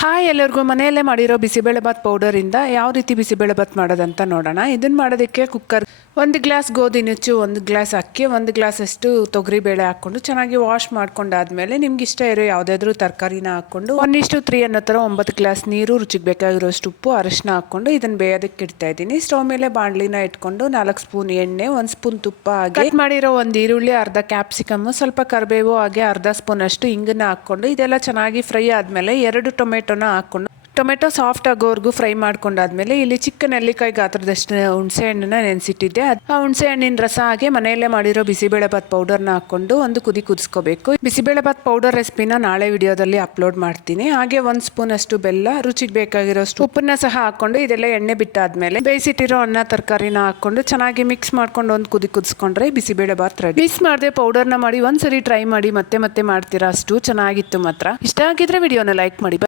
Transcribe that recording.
Hi ಎಲ್ಲರಿಗೂ ಮನೆಯಲ್ಲೇ ಮಾಡಿರೋ ಬಿಸಿಬೇಳೆಬಾತ್ ಪೌಡರಿಂದ ಯಾವ ರೀತಿ ಬಿಸಿಬೇಳೆಬಾತ್ ಮಾಡೋದಂತ ನೋಡೋಣ. ಇದನ್ನು ಮಾಡೋದಕ್ಕೆ ಕುಕ್ಕರ್ 1 ಗ್ಲಾಸ್ ಗೋಧಿ ನುಚ್ಚು, 1 ಗ್ಲಾಸ್ ಅಕ್ಕಿ, 1 ಗ್ಲಾಸ್ ಅಷ್ಟು ತೊಗರಿಬೇಳೆ ಹಾಕ್ಕೊಂಡು ಚೆನ್ನಾಗಿ ವಾಶ್ ಮಾಡ್ಕೊಂಡಾದ್ಮೇಲೆ ನಿಮ್ಗೆ ಇಷ್ಟ ಇರೋ ಯಾವುದಾದ್ರೂ ತರಕಾರಿನ ಹಾಕ್ಕೊಂಡು 1:3 ಅನ್ನೋ ಥರ 9 ಗ್ಲಾಸ್ ನೀರು, ರುಚಿಗೆ ಬೇಕಾಗಿರೋಷ್ಟು ಉಪ್ಪು, ಅರಿಶಿನ ಹಾಕ್ಕೊಂಡು ಇದನ್ನು ಬೇಯೋದಕ್ಕೆ ಇಡ್ತಾ ಇದ್ದೀನಿ. ಸ್ಟವ್ ಮೇಲೆ ಬಾಣಲಿನ ಇಟ್ಕೊಂಡು 4 ಸ್ಪೂನ್ ಎಣ್ಣೆ, 1 ಸ್ಪೂನ್ ತುಪ್ಪ ಹಾಕಿ ಕಟ್ ಮಾಡಿರೋ 1 ಈರುಳ್ಳಿ, ಅರ್ಧ ಕ್ಯಾಪ್ಸಿಕಮ್, ಸ್ವಲ್ಪ ಕರಿಬೇವು, ಹಾಗೆ ಅರ್ಧ ಸ್ಪೂನ್ ಅಷ್ಟು ಇಂಗನ್ನ ಹಾಕ್ಕೊಂಡು ಇದೆಲ್ಲ ಚೆನ್ನಾಗಿ ಫ್ರೈ ಆದಮೇಲೆ 2 ಟೊಮೆಟೊನ ಹಾಕ್ಕೊಂಡು ಟೊಮೆಟೊ ಸಾಫ್ಟ್ ಆಗೋವರೆಗೂ ಫ್ರೈ ಮಾಡ್ಕೊಂಡಾದ್ಮೇಲೆ ಇಲ್ಲಿ ಚಿಕ್ಕ ನೆಲ್ಲಿಕಾಯಿ ಗಾತ್ರದಷ್ಟು ಹುಣಸೆ ಹಣ್ಣನ್ನ ನೆನೆಸಿಟ್ಟಿದ್ದೆ. ಆ ಹುಣಸೆ ಹಣ್ಣಿನ ರಸ ಹಾಗೆ ಮನೆಯಲ್ಲೇ ಮಾಡಿರೋ ಬಿಸಿಬೇಳೆಬಾತ್ ಪೌಡರ್ನ ಹಾಕ್ಕೊಂಡು ಒಂದು ಕುದಿ ಕುದಿಸ್ಕೋಬೇಕು. ಬಿಸಿಬೇಳೆಬಾತ್ ಪೌಡರ್ ರೆಸಿಪಿನ ನಾಳೆ ವಿಡಿಯೋದಲ್ಲಿ ಅಪ್ಲೋಡ್ ಮಾಡ್ತೀನಿ. ಹಾಗೆ 1 ಸ್ಪೂನ್ ಅಷ್ಟು ಬೆಲ್ಲ, ರುಚಿಗೆ ಬೇಕಾಗಿರೋಷ್ಟು ಉಪ್ಪನ್ನ ಸಹ ಹಾಕ್ಕೊಂಡು ಇದೆಲ್ಲ ಎಣ್ಣೆ ಬಿಟ್ಟಾದ್ಮೇಲೆ ಬೇಯಿಸಿಟ್ಟಿರೋ ಅನ್ನ ತರಕಾರಿನ ಹಾಕ್ಕೊಂಡು ಚೆನ್ನಾಗಿ ಮಿಕ್ಸ್ ಮಾಡ್ಕೊಂಡು ಒಂದು ಕುದಿ ಕುದಿಸ್ಕೊಂಡ್ರೆ ಬಿಸಿಬೇಳೆಬಾತ್ ರೆಡಿ. ಮಿಕ್ಸ್ ಮಾಡದೆ ಪೌಡರ್ನ ಮಾಡಿ ಒಂದ್ಸರಿ ಟ್ರೈ ಮಾಡಿ, ಮತ್ತೆ ಮಾಡ್ತೀರಾ, ಅಷ್ಟು ಚೆನ್ನಾಗಿತ್ತು ಮಾತ್ರ. ಇಷ್ಟ ಆಗಿದ್ರೆ ವಿಡಿಯೋನ ಲೈಕ್ ಮಾಡಿ.